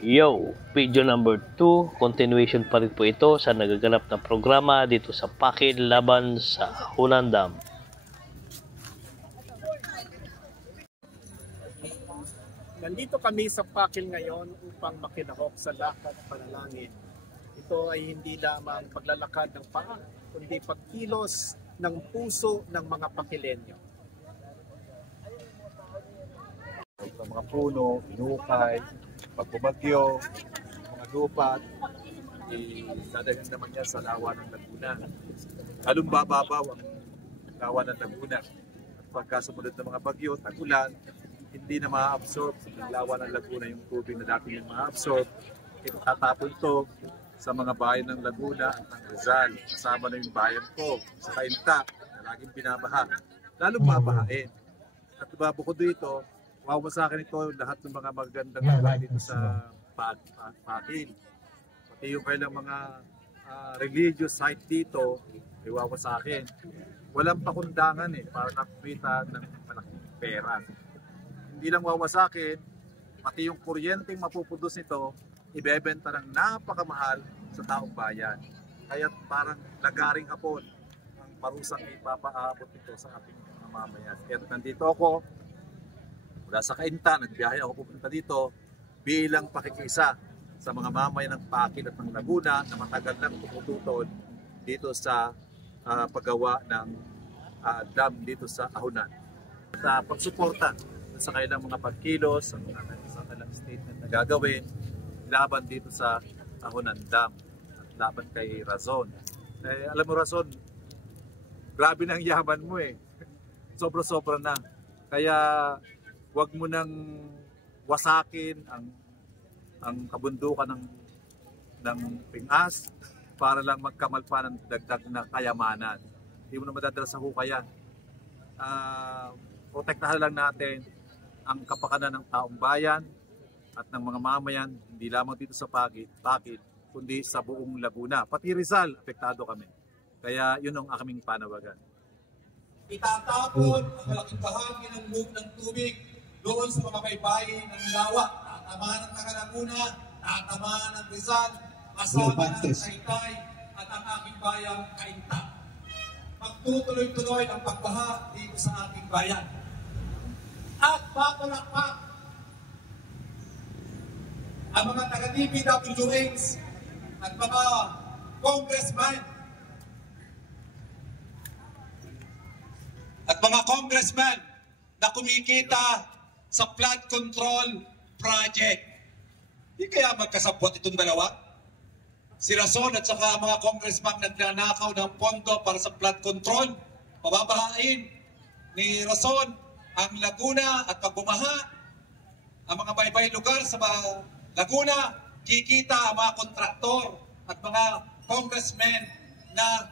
Yo, video number 2, continuation pa rin po ito sa nagaganap na programa dito sa Pakil laban sa Ahonan Dam. Nandito kami sa Pakil ngayon upang makinahok sa lakad panalangin. Ito ay hindi lamang paglalakad ng paa, kundi pagkilos ng puso ng mga Pakilenyo. Sa mga puno, inukay, pagbumagyo, mga lupat, dadaghan naman yan sa lawa ng Laguna. Lalong bababaw ang lawa ng Laguna. At pagka sumunod ng mga bagyo, tag-ulan, hindi na ma-absorb ng lawa ng Laguna yung tubig na dati yung ma-absorb. Itatapon ito sa mga bayan ng Laguna at ng Rizal. Kasama na yung bayan ko sa Cainta na laging binabaha. Lalong babahain. At bukod dito, wawasakin ito lahat ng mga magandang lugar dito sa Pakil. Pati yung kailang mga religious site dito, ay wawasakin. Walang pakundangan para nakita ng malaking pera. Hindi lang wawasakin, pati yung kuryenteng mapupudos nito, ibebenta ng napakamahal sa taong bayan. Kaya parang lagaring hapon ang parusang ipapaabot nito sa ating mga mamayan. Kaya nandito ako, mula sa Cainta, nagbiyahe ako pupunta dito bilang pakikisa sa mga mamayan ng Pakil at ng Laguna na matagal nang tumututol dito sa paggawa ng dam dito sa Ahonan. At pagsuporta sa kanilang mga pagkilos, sa kanilang statement na gagawin laban dito sa Ahonan Dam at laban kay Razon. Alam mo Razon, grabe na ang yaman mo Sobra-sobra na. Kaya huwag mo nang wasakin ang kabundukan ng Pingas para lang magkamal pa ng dagdag na kayamanan. Hindi mo na madadala sa hukayan. Protektahan lang natin ang kapakanan ng taong bayan at ng mga mamayan, hindi lamang dito sa Pakil, kundi sa buong Laguna. Pati Rizal, apektado kami. Kaya yun ang aming panawagan. Itatapon ang malaking bahagi ng loob ng tubig doon sa mga baybayin ng lawa. Tatamaan ng Laguna, tatamaan ng Rizal, kasama ng Taytay at ang aking bayang Cainta. Magtutuloy-tuloy ang pagbaha dito sa ating bayan. At papalakpak ang mga taga-DPWH at mga congressman na kumikita sa flood control project. Di kaya magkasabot itong dalawa? Si Razon at saka mga congressman nagnanakaw ng pondo para sa flood control. Pababahain ni Razon ang Laguna at pagbumaha, ang mga baybay lugar sa Laguna, kikita ang mga kontraktor at mga congressmen na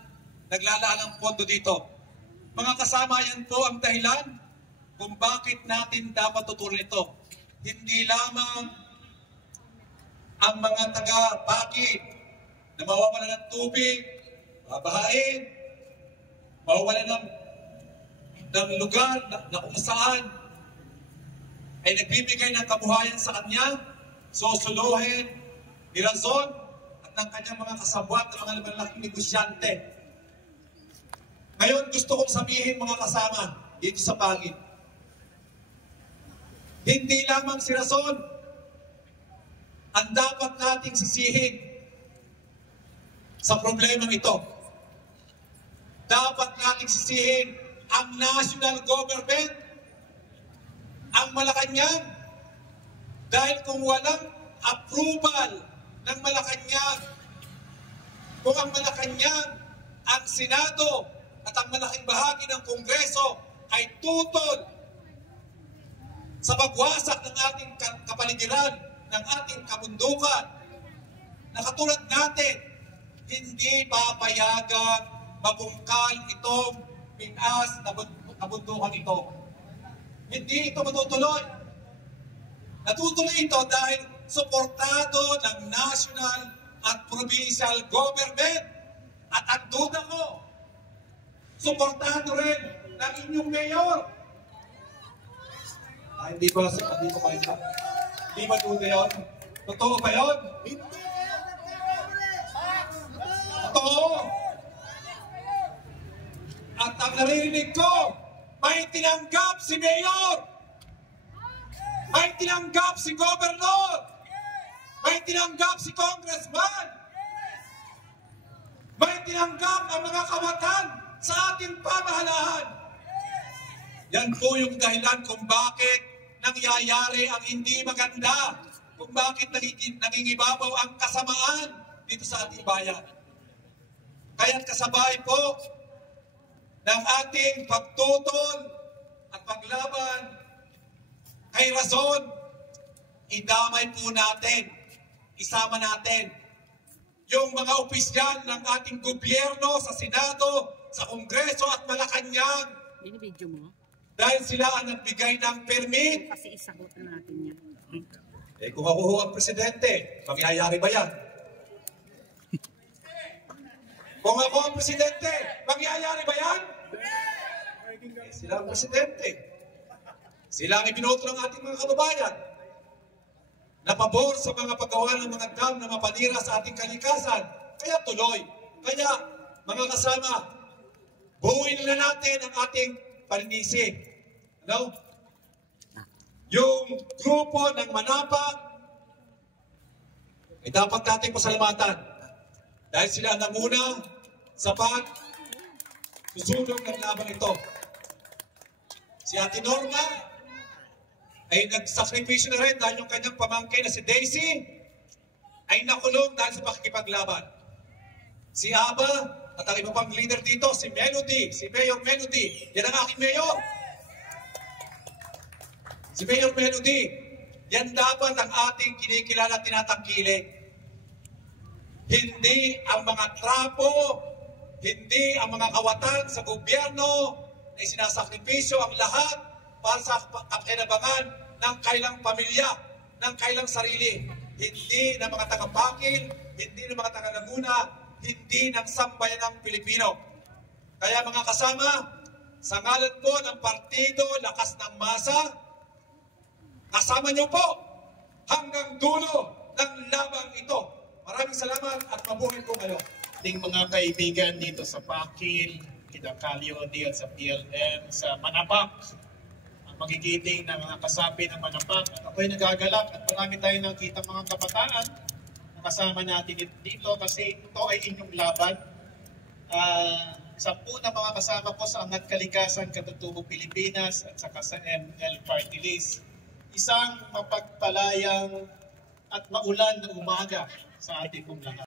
naglalaan ng pondo dito. Mga kasama, yan po ang dahilan kung bakit natin dapat tutuloy ito. Hindi lamang ang mga taga-Pakil na mawawalan ng tubig, babahain, mawawalan ng lugar na kung saan ay nagbibigay ng kabuhayan sa kanya, susuluhin ni Razon at ng kanyang mga kasabwat ng mga malaking negosyante. Ngayon gusto kong sabihin mga kasama dito sa Pakil, hindi lamang si Razon ang dapat nating sisihin sa problemang ito. Dapat nating sisihin ang national government, ang Malacanang, dahil kung walang approval ng Malacanang, kung ang Malacanang, ang Senado at ang malaking bahagi ng Kongreso ay tutol sa pagwasak ng ating kapaligiran, ng ating kabundukan, na katulad natin, hindi papayagan mabungkal itong Pingas na kabundukan ito. Hindi ito matutuloy. Natutuloy ito dahil suportado ng national at provincial government. At ang duda ko, suportado rin ng inyong mayor. Hindi ba kayo? Hindi ba duda yun? Totoo ba yun? Totoo. At ang naririnig ko, may tinanggap si Mayor. May tinanggap si Gobernador. May tinanggap si Congressman. May tinanggap ang mga kawatan sa ating pamahalaan. Yan po yung dahilan kung bakit nangyayari ang hindi maganda, kung bakit nangingibabaw ang kasamaan dito sa ating bayan. Kaya't kasabay po ng ating pagtutol at paglaban kay Razon, idamay po natin, isama natin yung mga opisyal ng ating gobyerno sa Senado, sa Kongreso at Malacanang. Binibidyo mo? Dahil sila ang nagbigay ng permit. Kasi isagot natin yan. Kung ako ang presidente, mangyayari ba yan? Kung ako ang presidente, mangyayari ba yan? Sila ang presidente. Sila ang ibinoto ng ating mga kababayan na pabor sa mga paggawa ng mga dam na mapanira sa ating kalikasan. Kaya tuloy. Kaya, mga kasama, buuin na natin ang ating paninisip. No? Yung grupo ng Manapak ay dapat natin pasalamatan dahil sila namuna sa pagsusulong ng laban ito. Si Ate Norma ay nagsakripisyo na rin dahil yung kanyang pamangkin na si Daisy ay nakulong dahil sa pakikipaglaban. Si Aba at ang iba pang leader dito, si Melody, si Mayor Melody, yan ang aking mayor. Si Mayor Melody, yan dapat ang ating kinikilala at tinatangkilik. Hindi ang mga trapo, hindi ang mga kawatan sa gobyerno na sinasakripisyo ang lahat para sa kapakinabangan ng kailang pamilya, ng kailang sarili. Hindi ng mga taga-Pakil, hindi ng mga taga-Laguna, hindi ng sambayanang Pilipino. Kaya mga kasama, sa ngalan po ng Partido Lakas ng Masa, kasama niyo po hanggang dulo ng labang ito. Maraming salamat at mabuhay po kayo. Ating mga kaibigan dito sa Pakil, kita Calyodi at sa PLM, sa Manapak, ang magigiting ng mga kasapi ng Manapak. At ako'y nagagalak at marami tayong nakita mga kabataan na kasama natin dito kasi ito ay inyong laban. 10 na mga kasama ko sa Angat Kalikasan, Katutubong Pilipinas at saka sa ML Party List. Isang mapagpalayang at maulan na umaga sa ating lahat.